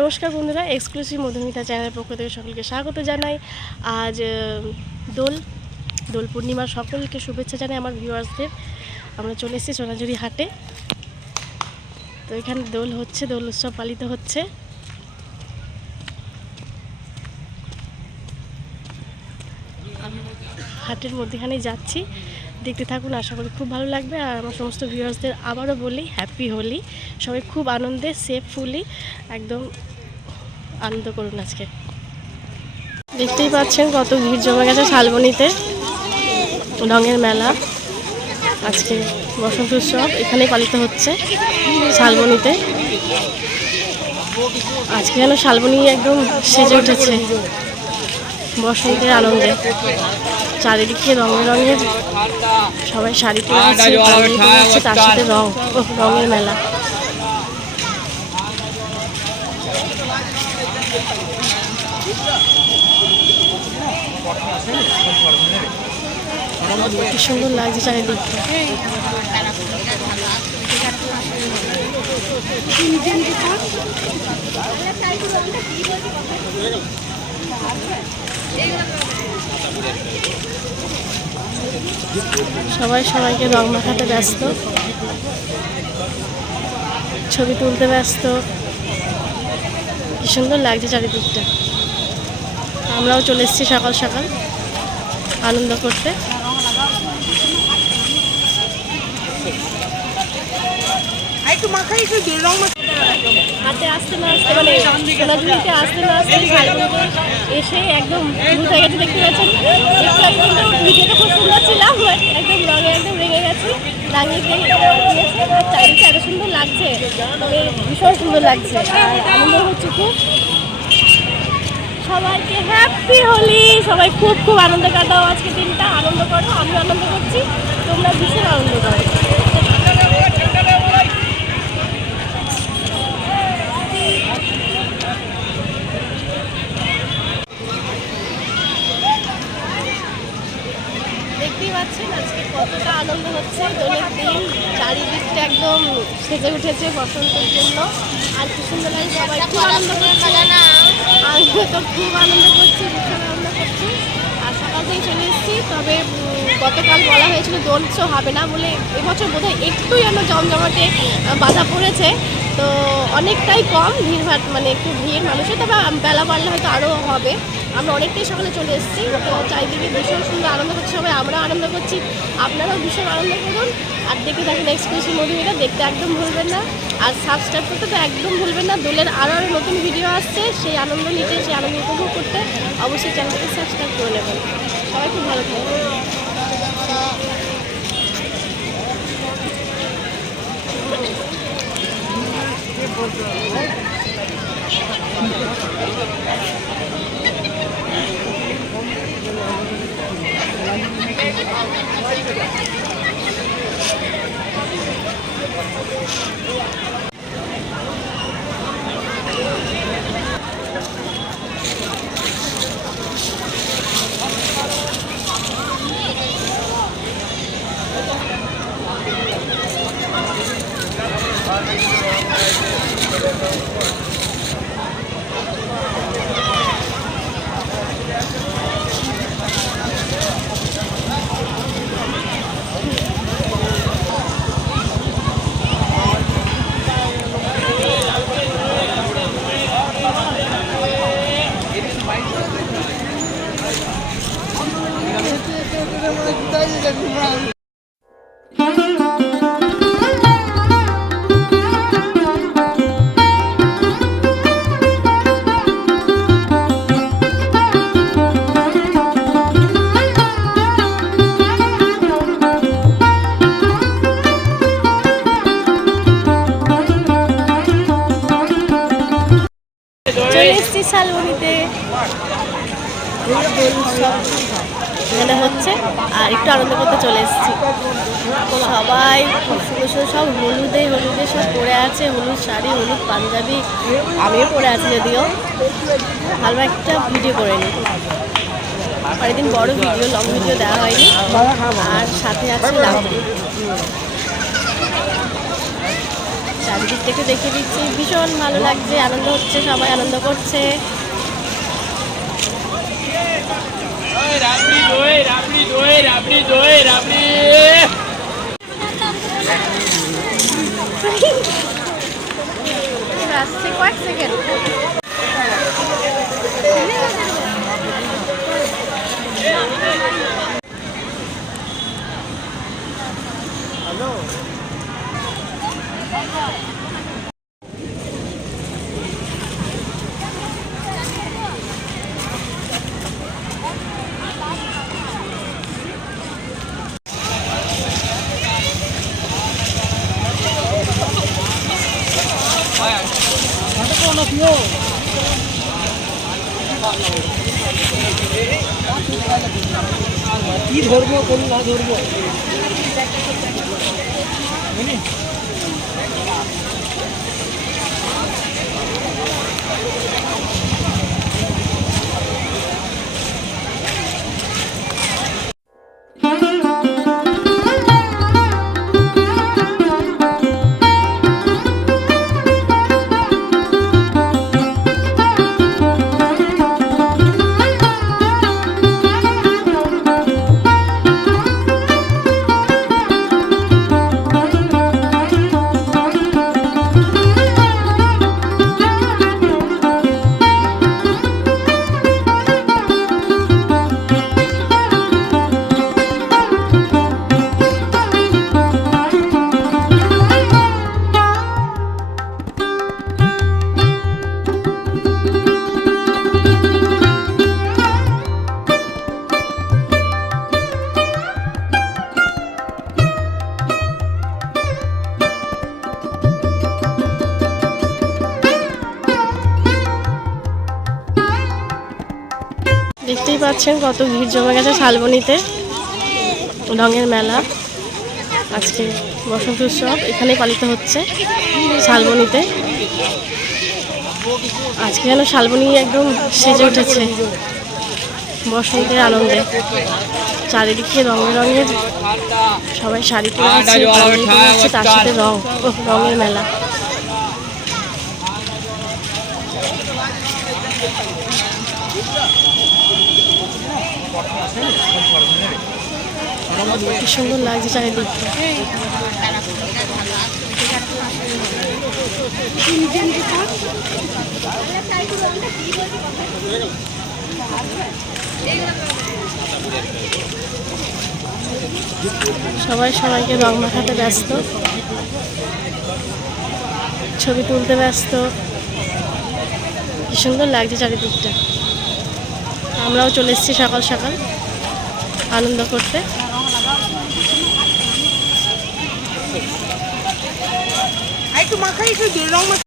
নমস্কার বন্ধুরা, এক্সক্লুসিভ মধুমিতা চ্যানেলের পক্ষ থেকে সকলকে স্বাগত জানাই। আজ দোল পূর্ণিমার সকলকে শুভেচ্ছা জানাই আমার ভিউয়ার্সদের। আমরা চলে এসেছি সোনাঝুরি হাটে। তো এখানে দোল হচ্ছে, দোল উৎসব পালিত হচ্ছে। হাটের মধ্যেখানেই যাচ্ছি, দেখতে থাকুন, আশা করি খুব ভালো লাগবে। আর আমার সমস্ত ভিউয়ার্সদের আবারও বলি হ্যাপি হোলি। সবাই খুব আনন্দে সেফফুলি একদম আনন্দ করুন। আজকে দেখতেই পাচ্ছেন কত ভিড় জমে গেছে শালবনীতে, রঙের মেলা। আজকে বসন্ত উৎসব এখানেই পালিত হচ্ছে শালবনীতে। আজকে যেন শালবনী একদম সেজে উঠেছে বসন্তের আনন্দে। চারিদিকে রঙে রঙের সবাই শাড়ি পরে আছে, তার সাথে রঙের মেলা। কি সুন্দর লাগছে চারিদিকটা। সবাই সবাইকে রং মাখাতে ব্যস্ত, ছবি তুলতে ব্যস্ত। কি সুন্দর লাগছে চারিদিকটা। আমরাও চলে এসেছি সকাল সকাল আনন্দ করতে। হাতে আসতে না আসতে, মানে সোনাঝুরিতে আসতে না আসতে এসে একদম ভূত হয়ে গেছে। দেখতে পাচ্ছেন, ভিডিওটা খুব সুন্দর ছিলাম, একদম রঙে একদম রেগে গেছি। রাঙিয়ে দিয়েছে আর চারিদিকে এত সুন্দর লাগছে, তবে ভীষণ সুন্দর লাগছে আর আনন্দ হচ্ছে খুব। সবাইকে হ্যাপি হোলি। সবাই খুব খুব আনন্দ কাটাও আজকে দিনটা, আনন্দ করো। আমি আনন্দ করছি, তোমরা ভীষণ আনন্দ করো। দেখতেই পাচ্ছেন আজকে কতটা আনন্দ হচ্ছে। দোলের দিন, চারিদিকটা একদম সেজে উঠেছে বসন্তের জন্য। আর কি সুন্দর লাগে, সবাই খুব আনন্দ করছে। আমি তো খুব আনন্দ করছি, ভীষণ আনন্দ করছি। আর সকাল থেকে চলে এসেছি, তবে গতকাল বলা হয়েছিল দোল উৎসব হবে না বলে, এবছর বোধহয় একটু যেন জমজমাটে বাধা পড়েছে। তো অনেকটাই কম ভিড়ভাড়, মানে একটু ভিড় মানুষের, তবে বেলা বাড়লে হয়তো আরও হবে। আমরা অনেকটাই সকালে চলে এসেছি। তো চারিদিকে ভীষণ সুন্দর আনন্দ করছি সবাই, আমরাও আনন্দ করছি, আপনারাও ভীষণ আনন্দ করুন। আর দেখতে থাকুন এক্সক্লুসিভ মধুমিতা, দেখতে একদম ভুলবেন না। আর সাবস্ক্রাইব করতে তো একদম ভুলবেন না। দোলের আরও নতুন ভিডিও আসছে, সেই আনন্দ নিতে, সেই আনন্দ উপভোগ করতে অবশ্যই চ্যানেলকে সাবস্ক্রাইব করে নেবেন। সবাই খুব ভালো থাকবেন। চলে এসেছি শালবনীতে, এখানে হচ্ছে আর একটু আনন্দ করতে চলে এসেছি। সবাই খুব সুন্দর সুন্দর, সব হলুদে সব পরে আছে, হলুদ শাড়ি, হলুদ পাঞ্জাবি। আমিও পরে আছি, যদিও ভালো একটা ভিডিও করে নিই। অনেকদিন বড় ভিডিও, লং ভিডিও দেওয়া হয়নি। আর সাথে আছে লাভলি। চারিদিক থেকে দেখে দিচ্ছি, ভীষণ ভালো লাগছে, আনন্দ হচ্ছে, সবাই আনন্দ করছে। আসছে কয়েক সেকেন্ড। কি ধরবো কোন না ধরবো দেখতেই পাচ্ছেন কত ভিড় জমে গেছে শালবনীতে, রঙের মেলা। আজকে বসন্ত উৎসব এখানেই পালিত হচ্ছে শালবনীতে। আজকে যেন শালবনী একদম সেজে উঠেছে বসন্তের আনন্দে। চারিদিকে রঙে রঙের সবাই শাড়ি পরে আছে, পাঞ্জাবি পরে আছে, তার সাথে রঙের মেলা। কি সুন্দর লাগছে চারিদিকটা। সবাই সবাইকে রং মাখাতে ব্যস্ত, ছবি তুলতে ব্যস্ত। কি সুন্দর লাগছে চারিদিকটা। আমরাও চলে এসেছি সকাল সকাল আনন্দ করতে। একটু মাখাই একটু রং